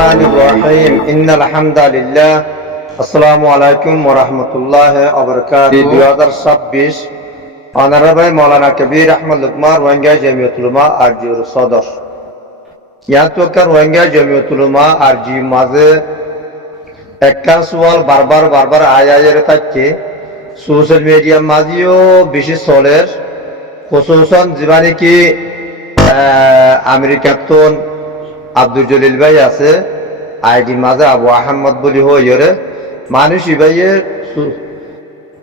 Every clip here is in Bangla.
الرحمن الرحيم إن الحمد لله السلام عليكم ورحمة الله وبركاته 2026 Honorable Maulana Kabir Ahmad Luqman Rohingya Jamiatul Ulama Arjiur Sadr Yantoka Rohingya Jamiatul Ulama Arji maze একটা সওয়াল বারবার আয়ায়ের থাকে সোশ্যাল মিডিয়া মাঝেও বেশি চলের খুসুসান জীবানি কি আমেরিকাতন আব্দুল জলিল ভাই আছে আইডি মাঝে আবু আহমদ বলি হইরে মানুষ ইবাইয়ে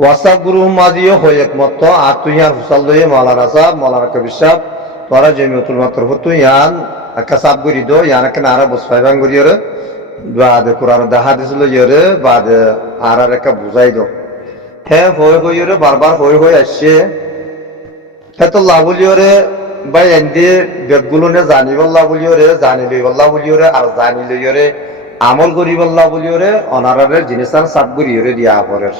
ওয়াটসঅ্যাপ গ্রুপ মাঝেও হয় একমত আর তুই আর হুসাল লইয়ে মাওলানা সাহেব মাওলানা কবির সাহেব তোরা জমিয়তুল মাত্র তুই ইয়ান একটা সাব করি দো ইয়ান একটা নারা বসফাইবাং করিরে বাদ কোরআন দেখা দিছিল ইয়ে বাদ আর একটা বুঝাই দো হ্যাঁ হয়ে বারবার হয়ে আসছে হ্যাঁ তো লাভলিওরে বা এন্দি বেদগুলো জানি বল্লা বলিওরে জানি লই বল্লা বলিওরে আর জানি লইরে আমল করি বল্লা বলিওরে অনারারের জিনিসান সাব করিওরে দিয়া পরের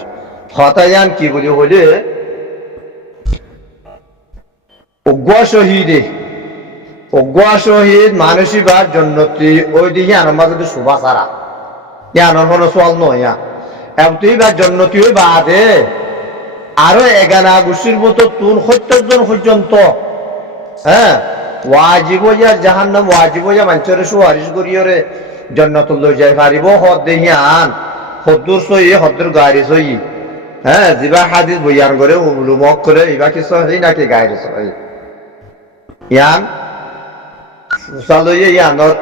হতায়ান কি বলি হলে অজ্ঞা শহীদ মানসিবার জন্নতি ওই দিকে আমার যদি শোভা সারা ইয়ানোর কোনো সোয়াল নয় তুই বা জন্নতি ওই বাদে আরো 11 আগস্টের মতো তুন 70 জন পর্যন্ত হ্যাঁ ওয়াজিব ইয়া জাহান্নাম ওয়াজিব ইয়া মানুষের সুপারিশ করিয়রে জান্নাতুল লই যাই পারিব হদ দেহিয়ান হদ্দুর সই হদ্দুর গাড়ি সই হ্যাঁ জিবা হাদিস বয়ান করে উলুমক করে ইবা কি সহি নাকি গাড়ি সহি ইয়ান উসালয়ে ইয়ানর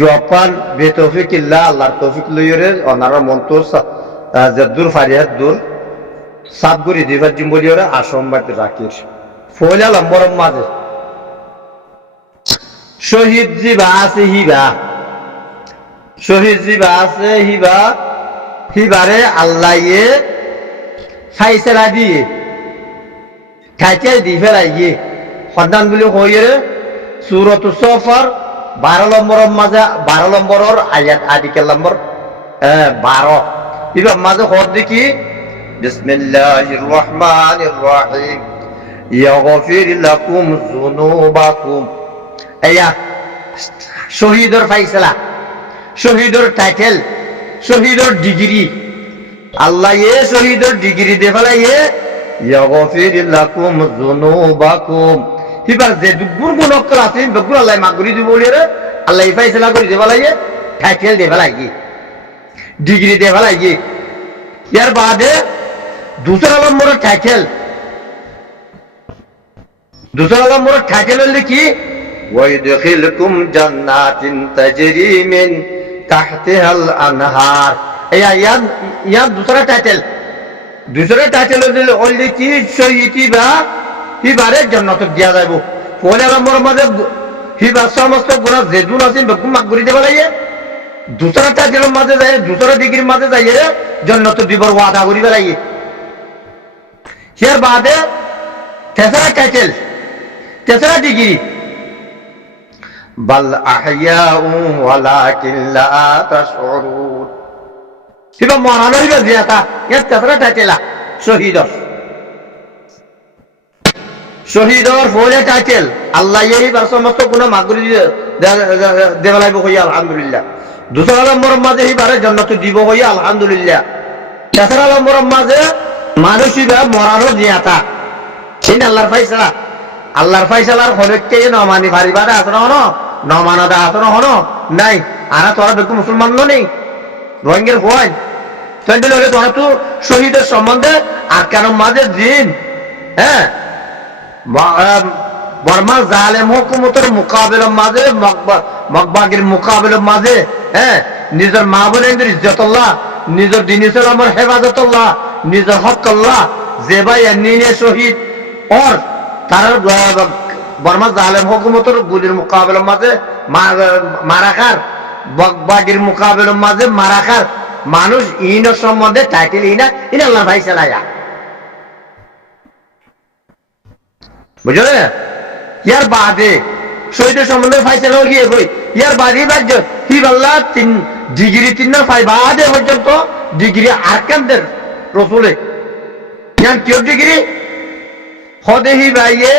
জপান বেতৌফিক ইল্লাহ আল্লাহর তৌফিক লইরে অনারা মন্ত জাদুর ফারিয়াত দূর সাবগুরি দিবার জিম্বলিয়রে আসম্বাত রাকির ফয়লা লম্বরম মাঝে শহীদ জিবা আছে হিবা হিবারে আল্লাহয়ে ফাইসলা দিয়ে ঠাইতে দি ফেলাইয়ে সন্ধান বুলি কইরে সূরাত সফর 12 নম্বরের মাঝে 12 নম্বরের আয়াত আদিকাল নম্বর 12 ইবা মাঝে হদ দেখি বিসমিল্লাহির রহমানির রহিম ইয়াগফির লাকুম যুনুবাকুম আয়া শহীদের ফাইসলা শহীদের টাইটেল শহীদের ডিগ্রি আল্লাহ এ শহীদের ডিগ্রি দে ফেলাইয়ে ইয়াগফির লাকুম যুনুবাকুম হিবার যে দুগুর গুণকল আছে বগুর আল্লাহ মাগরি দিব বলিরে আল্লাহ ফাইসলা করে দে ফেলাইয়ে টাইটেল দে ফেলাইয়ে ডিগ্রি দে ফেলাইয়ে ইয়ার বাদে दूसरा नंबर टाइटल হল কি ওয়াইদখিলকুম জান্নাতিন তাজরি মিন তাহতিহাল আনহার ইয়া दूसरा टाइटल হল কি শহীদি বা হিবারে জান্নাত দিয়া যাইব পয়লা নম্বর মধ্যে হিবা সমস্ত গুনাহ যেদুন আছে বকুম মাগরি দেবা লাগে दूसरा टाइटल মধ্যে যায় दूसरा ডিগ্রির মধ্যে যায় জান্নাত দিবার ওয়াদা করিবা লাগে এর বাদে তেসরা ডিগ্রি বাল আহইয়াউ ওয়ালাকিন লা তাশউরুন সিবা মরানো হইবে জিয়াতা এর তেসরা টাইটেল শহীদর ফলে টাইটেল আল্লাহ এই বার সমস্ত গুনাহ মাগরি দেওয়ালাইব হইয়া আলহামদুলিল্লাহ দুসরা নম্বর মাঝে এই বারে জান্নাত দিব হইয়া আলহামদুলিল্লাহ তেসরা নম্বর মাঝে মানুষিবা মরানো জিয়াতা এই আল্লাহর ফাইসালার হলেকে নমানি ফারিবাদা আসন হন নমানাদা আসন হন নাই আরা তোরা দেখো মুসলমান নেই রোহিঙ্গার ভয় তাইলে হলে তোরা তো শহীদের সম্বন্ধে আর কেন মাঝে জিন হ্যাঁ বর্মা জালেম হুকুমতের মোকাবেলার মাঝে মকবাগির মোকাবেলার মাঝে হ্যাঁ নিজের মা বোনের ইজ্জতুল্লাহ নিজের দিন ইসলামের হেফাজতুল্লাহ নিজের হক আল্লাহ যে ভাই নিয়ে শহীদ और তার বর্মা জালেম হুকুমতের গুলির মোকাবেলার মাঝে মারাকার বকবাগির মোকাবেলার মাঝে মারাকার মানুষ ইনের সম্বন্ধে টাইটেল ইনা আল্লাহ ভাই চালায়া বুঝলে ইয়ার বাদে শহীদের সম্বন্ধে ফাইসালা গিয়ে কই ইয়ার বাদে বাজ্য হিবাল্লাহ 3 ডিগ্রি 3 ফাই বাদে পর্যন্ত ডিগ্রি আরকানদের রসুলে ইয়ান কি ডিগ্রি হদেহি বাইয়ে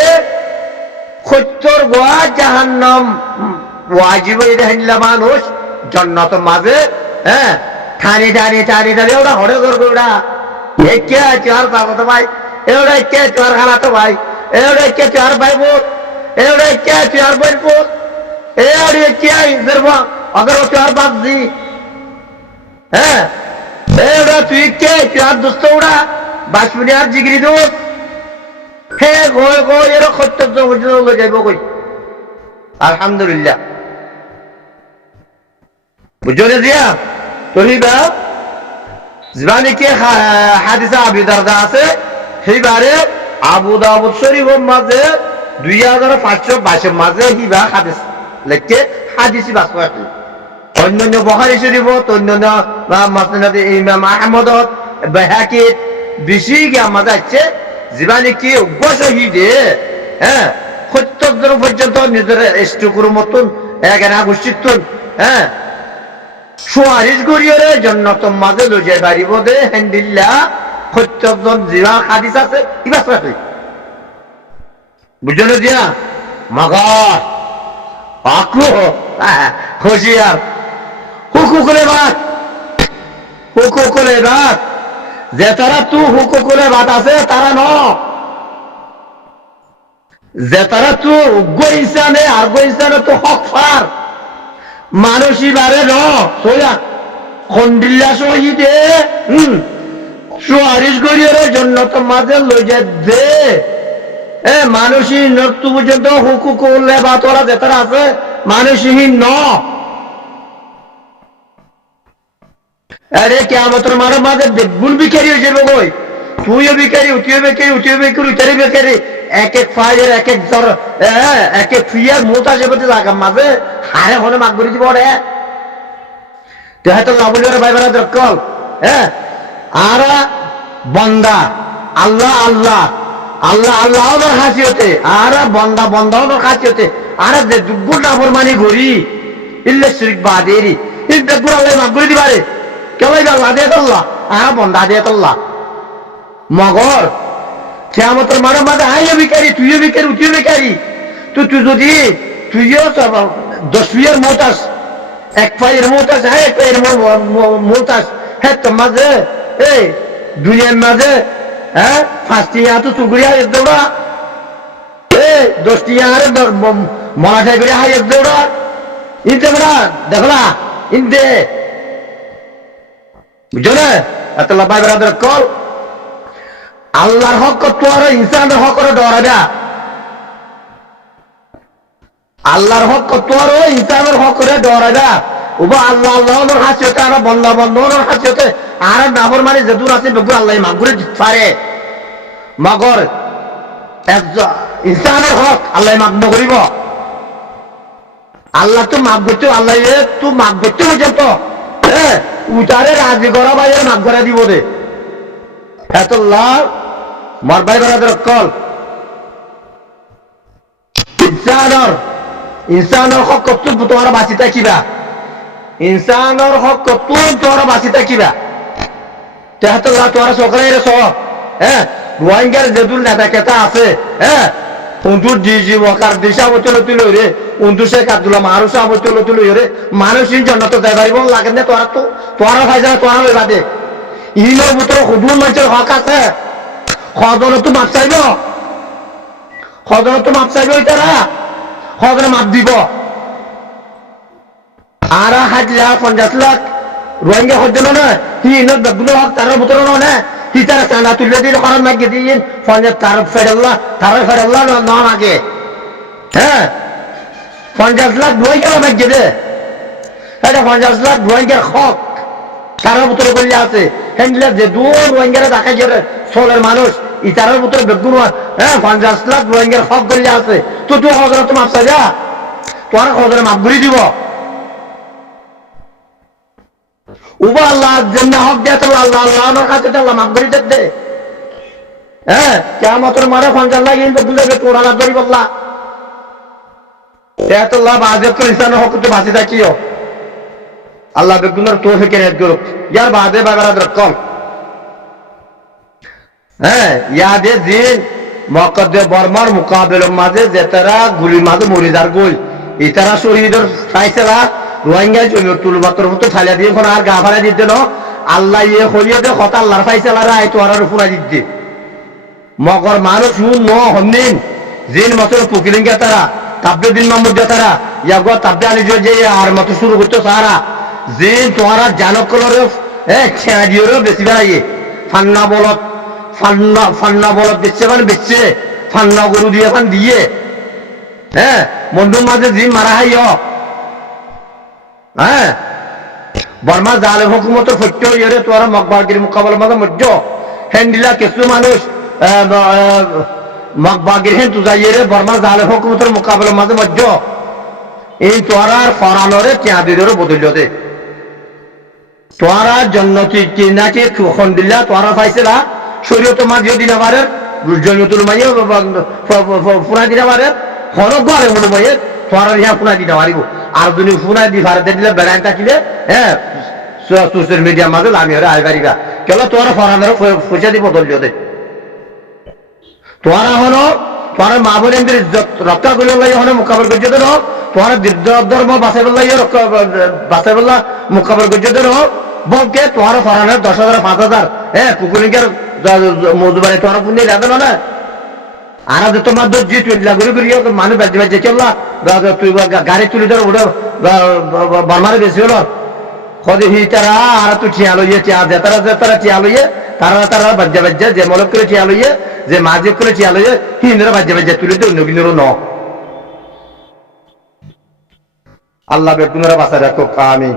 70 গোয়া জাহান্নাম ওয়াজিব এটা হইলা মানুষ জন্নত মাঝে হ্যাঁ ঠানি ঠানি ঠানি ঠানি ওটা হরে করবো ওটা একে চার পাবো তো ভাই এওটা একে চার খানা তো ভাই এওটা একে চার ভাই বোন এওটা একে চার ভাই বোন এওটা একে ইসের अगर वो चार बात दी है एवढा तू इतके चार दोस्त उडा बासमनियार जिगरी दोस्त हे गोय गोय एरो खत्तर जो वजन हो जाए कोई अल्हम्दुलिल्लाह बुझोने दिया तो ही बा ज़बानी के हादिसा अबू दरदा से ही बारे আবু দাউদ শরীফ মাঝে 2522 মাঝে হি বা হাদিস লেখকে হাদিসি বাসওয়া অন্যান্য বুখারী শরীফ অন্যান্য মাসনাদ ইমাম আহমদ বাইহাকি বেশি গিয়া মাঝে আছে জীবানি কি শহীদে হ্যাঁ 70 জন পর্যন্ত নিজের স্টুকুর মতন এগানা গোষ্ঠীতন হ্যাঁ সুয়ারিশ করিয়রে জান্নাত মাঝে লজে বাড়িব দে হামদুলিল্লাহ 70 জন জিবা হাদিস আছে ইবা সহি বুঝলো দিয়া মগা আকু হোশিয়ার হুকুকুলে বাত যে তারা তু হুকুকুলে বাত আছে তারা ন যে তারা তু গইসানে আর গইসানে তো হক ফার মানুষই বারে ন সোয়া খন্ডিল্লা শহীদে সুয়ারিশ করিয়রে জান্নাত মাঝে লইজে দে মানুষই নতু পর্যন্ত হুকুকুলে বাত ওরা যে তারা আছে মানুষই ন अरे क्या मतलब मारो मारे बुल बिकारी हो जाए कोई तू ये बिकारी उतियो बिकारी उतरी बिकारी एक एक फायर एक एक जर एक एक फियर मोता जे बते जागा माजे हारे होने मागुरी जी बड़े तो है तो लाबुली और भाई बना दरकल आरा बंदा अल्लाह अल्लाह अल्लाह अल्लाह और खासी होते आरा बंदा बंदा और खासी होते आरा जे दुगुर ना फरमानी गोरी इल्ले शिरक बादेरी इस दुगुर अल्लाह मागुरी दी बारे কেলাই আল্লাহ দিয়ে আল্লাহ আর বন্দা দিয়ে আল্লাহ মগর কিয়ামতের মাঝে আইও বিকারি তুইও বিকারি উঠিও বিকারি তুই যদি তুইও 10 ইয়ার মোতাস এক পায়ের মোতাস এক পায়ের মোতাস হ্যাঁ তো মাঝে এই দুনিয়ার মাঝে হ্যাঁ 5 টিয়া তো চুগুড়ি হাইয়ে দেওয়া 10 টিয়া আরে মলাঠাই করে হাইয়ে দেওয়া ইনতে বড়া দেখলা ইনতে বুঝো না এত লাভাই বেড়াদের কল আল্লাহর হক তো আর ইনসানের হক করে ডরাবে আল্লাহর হক তো আর ইনসানের হক করে ডরাবে ওবা আল্লাহ আল্লাহর হাসিতে আর বন্দা বন্দর হাসিতে আর নাফর মানে যে দূর আছে বেগুর আল্লাহ মাফ করে দিতে পারে মগর ইনসানের হক আল্লাহ মাফ না করিব আল্লাহ তো মাফ করতে আল্লাহ তো মাফ করতে পর্যন্ত উতারে রাজি করা বাইরে মাফ করে দিব দে এতল্লাহ মার ভাই বেড়াদের কল ইনসানের হক কত তোমার বাঁচি থাকিবা ইনসানের হক কত তোমার বাঁচি থাকিবা তেহাতুল্লাহ তোমার সকালে সব রোহিঙ্গার যেদুল নেতা কেতা আছে উন্দুর ডিজি ওয়াকার দিশা বচল তুল রে উন্দুর শেখ আব্দুল্লাহ মারুসা বচল তুল রে মানুষের জন্য তো যাই পারিব লাগে না তোরা তো তোরা ভাই যা তোরা হই বাদে ইনোর ভিতরে হুদুর মানুষের হক আছে খজনে তো মাপ চাইব তারা খজনে মাপ দিব আর হাজলা 50 লাখ রোহিঙ্গা হজল না ইনোর বেগুলো হক তার ভিতরে না তারা চাঁদা তুলে দিল কারণ মাগে দিন তার ফেরাল্লাহ নাম আগে 50 লাখ রোহিঙ্গা মাগে দে এটা 50 লাখ রোহিঙ্গার হক তার ভিতরে করলে আছে হ্যান্ডলে যে দূর রোহিঙ্গারা দেখা যাবে সোলের মানুষ ইতারের ভিতরে বেগুন 50 লাখ রোহিঙ্গার হক করলে আছে তো তুই হজরত মাপ চাইবা তোর হজরে মাপ ঘুরি দিব উবা আল্লাহ জন্য হক দিয়ে তো আল্লাহ আল্লাহর কাছে তো আল্লাহ মাফ করে দে কিয়ামতের মারে 50 লাখ ইনতে বুঝাবে তোরা না ধরি বল্লা তেতুল্লাহ বাজেত করে ইনসানের হক তো বাঁচি থাকিও আল্লাহ বেগুনের তৌফিক এনায়েত করুক ইয়ার বাদে বাবারা কম ইয়াদে দিন মকদ্দে বর্মার মুকাবিলের মাঝে যে তারা গুলির মাঝে মরি যার গই ইতারা শহীদের ফাইসলা রোহিঙ্গা তুল মাত্র মতো ঠালিয়া দিয়ে আর গা ভাড়া দিতে ন আল্লাহ ইয়ে হইয়ে দে কথা আল্লাহর ফাইসালারা আয় তোর ফুরা দিতে মগর মানুষ ন হন্দিন জিন মতো পুকিলিঙ্গা তারা তাবদে দিন মামুদ তারা ইয়াগো তাবদে আনি যে আর মতো শুরু করতে সারা জিন তোরা জানক কলরে ছেড়া দিয়ে বেশি বেড়াইয়ে ফান্না বলত ফান্না বলত বেচছে মানে বেচছে ফান্না গরু দিয়ে এখন দিয়ে হ্যাঁ বন্ধুর মাঝে জিন মারা হাই হ্যাঁ বর্মা জালে হুকুমতের সত্য ইয়ে তোরা মকবাগির মোকাবেলার মাঝে মধ্য হ্যান্ডিলা কিছু মানুষ মকবাগির হেন তুজাইয়ে বর্মা জালে হুকুমতের মোকাবেলার মাঝে মধ্য এই তোরার ফরানোরে তিয়াদিদের বদল দে তোরা জন্নতি নাকি খন্ডিল্লা তোরা পাইছিলা শরীয়ত মাঝিও দিনা পারে জন্নতুল মাঝিও ফুনা দিনা পারে হরক ঘরে মনে মাইয়ে তোরা ইহা ফুনা দিতে পারিব আর যদি ফুনা দি ভারতে দিলে বেড়াই থাকিলে হ্যাঁ সোশ্যাল মিডিয়ার মাঝে আমি ওরা আয় পারিবা কেন তোরা ফরানোর পয়সা দিব বদল দে তোরা হলো তোরা মা বোনের ইজ্জত রক্ষা করলে লাগে হলো মোকাবেল করছে দেন তোরা ধর্ম বাঁচাই লাগে বাঁচাই বললা মোকাবেল করছে দেন বলকে তোরা ফরানোর 10,000 5,000 হ্যাঁ কুকুরিকের মজুবারে তোরা পুণ্যে যাবে না আর তোমার জি চুল্লা ঘুরে ঘুরিয়ে মানুষ বাজে বাজে চললা তুই গাড়ি তুলে ধর ওটা বর্মারে বেশি হলো কদি হি তারা আর তুই ঠিয়া লইয়ে ঠিয়া তারা ঠিয়া লইয়ে তারা বাজ্যা বাজ্যা যে মলক করে ঠিয়া লইয়ে যে মাঝে করে ঠিয়া লইয়ে হিন্দুরা বাজ্যা বাজ্যা তুলে তো অন্য কিন্তু ন আল্লাহ বেকুনরা বাসা রাখো আমিন।